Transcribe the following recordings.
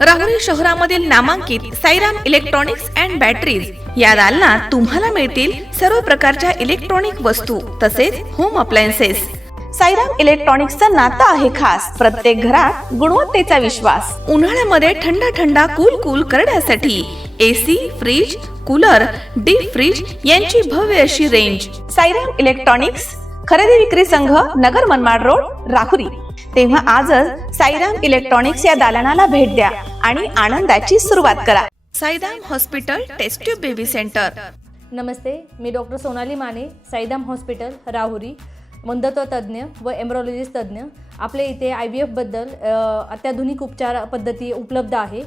राहुरी शहरामधील नामांकित Sairam electronics and batteries या दालनात तुम्हाला मिळतील सर्व प्रकारच्या इलेक्ट्रॉनिक वस्तू तसेच होम अप्लायन्सेस। साईराम इलेक्ट्रॉनिक्सचं नातं आहे खास। प्रत्येक घरात गुणवत्तेचा विश्वास। उन्हाळ्यामध्ये थंड कूल करण्यासाठी AC, fridge, cooler, deep fridge यांची भव्य अशी रेंज। साईराम इलेक्ट्रॉनिक्स खरेदी विक्री संघ, नगर मनमाड रोड, राहुरी। तेव्हा आजच साईराम इलेक्ट्रॉनिक्स या दालनाला भेट द्या आणि आनंदाची सुरुवात करा। Sairam hospital test tube baby centre. नमस्ते, मी डॉक्टर सोनाली माने, साईराम हॉस्पिटल राहुरी, वंध्यत्व तज्ज्ञ व एम्ब्रॉलॉजिस्ट तज्ज्ञ। आपल्या इथे IVF बद्दल अत्याधुनिक उपचार पद्धती उपलब्ध आहे।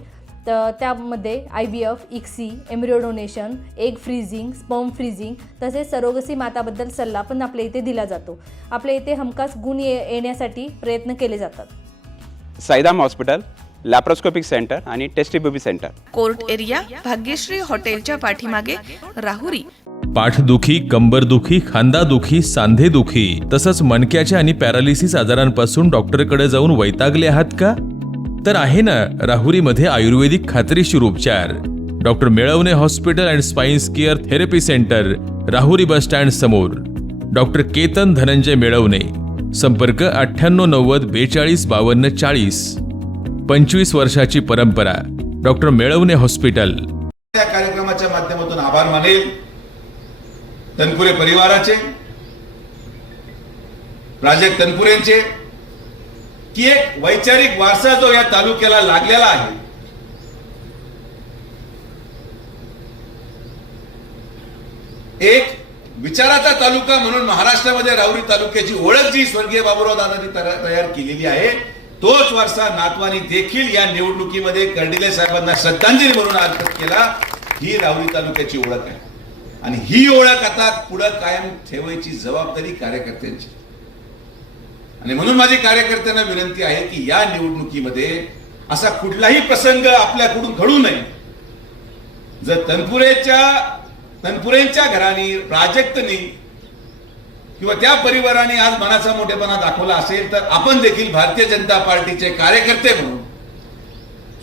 तर त्यामध्ये IVF, ICSI, embryo donation, egg freezing, sperm freezing तसेच सरोगसी माताबद्दल सल्ला पण आपल्या इथे दिला जातो। आपल्या इथे हमखास गुण येण्यासाठी प्रयत्न केले जातात। साईराम हॉस्पिटल लॅप्रोस्कोपिक सेंटर आणि test baby centre, court area, Bhagyashree हॉटेलच्या पाठीमागे, राहुरी। पाठदुखी, कंबरदुखी, खांदादुखी, सांधेदुखी तसंच मणक्याच्या आणि पॅरालिसिस आजारांपासून डॉक्टरकडे जाऊन वैतागले आहात का? तर आहे ना राहुरीमध्ये आयुर्वेदिक खात्रीशीर उपचार। Doctor Melavane hospital and spines care therapy centre, Rahuri bus stand समोर। डॉक्टर केतन धनंजय मेळवणे, संपर्क 9890 42 52 40। 25 वर्षाची परंपरा, डॉक्टर मेळवणे हॉस्पिटल। या कार्यक्रमाच्या माध्यमातून आभार मानेल तनपुरे परिवाराचे, प्राजक्त तनपुरेंचे, की एक वैचारिक वारसा जो या तालुक्याला लागलेला आहे। एक विचाराचा तालुका म्हणून महाराष्ट्रामध्ये राहुरी तालुक्याची ओळख जी स्वर्गीय बाबुराव दादांनी तयार केलेली आहे, तोच वारसा नातवानी देखील या निवडणुकीमध्ये कर्डिले साहेबांना श्रद्धांजली म्हणून अर्पण केला। ही राहुरी तालुक्याची ओळख आहे आणि ही ओळख आता पुढे कायम ठेवायची जबाबदारी कार्यकर्त्यांची। आणि म्हणून माझी कार्यकर्त्यांना विनंती आहे की या निवडणुकीमध्ये असा कुठलाही प्रसंग आपल्याकडून घडू नये। जर तनपुरेंच्या घराणी, प्राजक्तनी किंवा त्या परिवाराने आज मनाचा मोठेपणा दाखवला असेल तर आपण देखील भारतीय जनता पार्टीचे कार्यकर्ते म्हणून,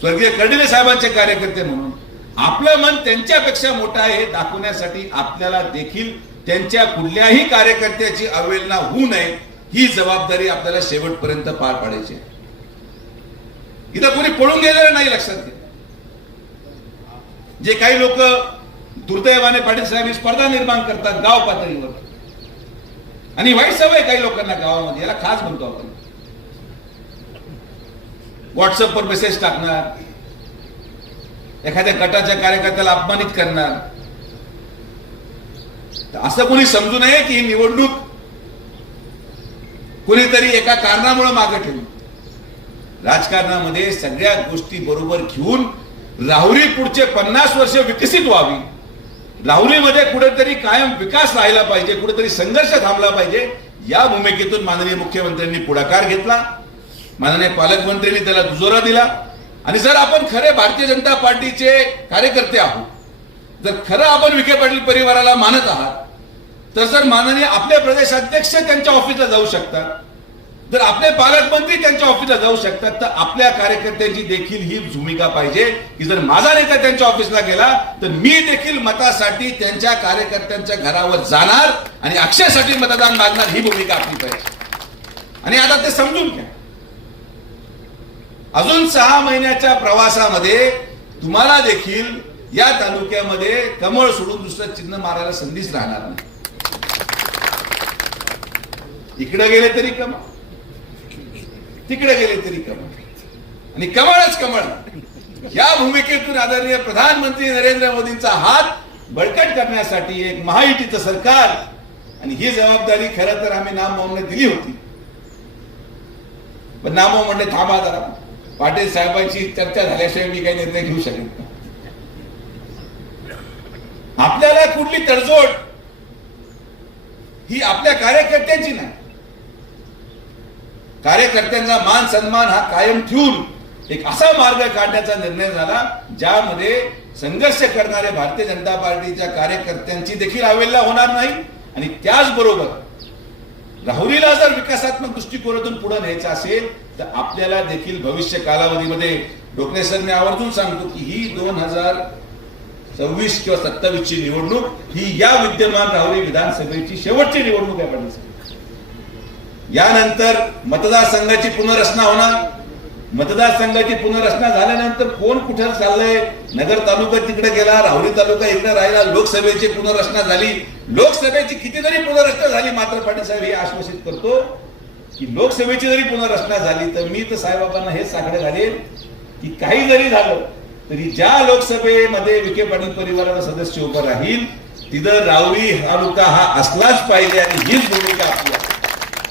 स्वर्गीय कर्डिले साहेबांचे कार्यकर्ते म्हणून आपलं मन त्यांच्यापेक्षा मोठं आहे हे दाखवण्यासाठी आपल्याला देखील त्यांच्या कुठल्याही कार्यकर्त्याची अवहेलना होऊ नये ही जबाबदारी आपल्याला शेवटपर्यंत पार पाडायची आहे। इथं कोणी पळून गेलेलं नाही, लक्षात घ्या। जे काही लोक दुर्दैवाने पाटील साहेब स्पर्धा निर्माण करतात गाव पातळीवर, आणि वाईट सवय काही लोकांना गावामध्ये, याला खास म्हणतो आपण। व्हॉट्सअपवर मेसेज टाकणार, एखाद्या गटाच्या कार्यकर्त्याला अपमानित करणार। असं कोणी समजू नये की ही निवडणूक कुणीतरी एका कारणामुळे मागे ठेवून। राजकारणामध्ये सगळ्या गोष्टी बरोबर घेऊन राहुरी पुढचे 50 वर्ष विकसित व्हावी, राहुरीमध्ये कुठेतरी कायम विकास राहिला पाहिजे, कुठेतरी संघर्ष थांबला पाहिजे, या भूमिकेतून माननीय मुख्यमंत्र्यांनी पुढाकार घेतला, माननीय पालकमंत्र्यांनी त्याला दुजोरा दिला। आणि जर आपण खरे भारतीय जनता पार्टीचे कार्यकर्ते आहोत, जर खरं आपण विखे पाटील परिवाराला मानत आहात, तर जर माननीय आपले प्रदेशाध्यक्ष त्यांच्या ऑफिसला जाऊ शकतात, जर आपले पालकमंत्री त्यांच्या ऑफिसला जाऊ शकतात, तर आपल्या कार्यकर्त्यांची देखील ही भूमिका पाहिजे की जर माझा नेता त्यांच्या ऑफिसला गेला तर मी देखील मतासाठी त्यांच्या कार्यकर्त्यांच्या घरावर जाणार आणि अक्षरसाठी मतदान मागणार, ही भूमिका आपली पाहिजे। आणि आता ते समजून घ्या, अजून 6 महिन्याच्या प्रवासामध्ये तुम्हाला देखील या तालुक्यामध्ये कमळ सोडून दुसरं चिन्ह मारायला संधीच राहणार नाही। इकडे गेले तरी कमळ, तिकडे गेले तरी कमळ, आणि कमळच कमळ। या भूमिकेतून आदरणीय प्रधानमंत्री नरेंद्र मोदींचा हात बळकट करण्यासाठी एक महायुतीचं सरकार, आणि ही जबाबदारी खरं तर आम्ही नामवंत दिली होती, पण नामवंत थांबा जरा, पाटील साहेबांची चर्चा झाल्याशिवाय मी काही निर्णय घेऊ शकेन का? आपल्याला कुठली तडजोड ही आपल्या कार्यकर्त्यांची नाही, कार्यकर्त्यांचा मान सन्मान हा कायम ठेवून एक असा मार्ग काढण्याचा निर्णय झाला ज्यामध्ये संघर्ष करणारे भारतीय जनता पार्टीच्या कार्यकर्त्यांची देखील अवहेलना होणार नाही। आणि त्याचबरोबर राहुरीला जर विकासात्मक दृष्टिकोनातून पुढे न्यायचं असेल तर आपल्याला देखील भविष्य कालावधीमध्ये डोकणे सर मी आवर्जून सांगतो की ही 2026 किंवा 27 ची निवडणूक ही या विद्यमान राहुरी विधानसभेची शेवटची निवडणूक आहे पाटील साहेब. यानंतर मतदारसंघाची पुनर्रचना होणार. मतदारसंघाची पुनर्रचना झाल्यानंतर कोण कुठे चाललंय, नगर तालुका तिकडे गेला, राहुरी तालुका इकडे राहिला, लोकसभेची पुनर्रचना झाली. लोकसभेची कितीतरी पुनर्रचना झाली, मात्र पाटील साहेब हे आश्वासित करतो की लोकसभेची जरी पुनर्रचना झाली तर मी तर साहेबांना हेच साकडे घालेन की काही जरी झालं तरी ज्या लोकसभेमध्ये विखे पाटील परिवाराचा सदस्य उभं राहील तिथं राहुरी तालुका हा असलाच पाहिजे आणि हीच भूमिका आपली आहे.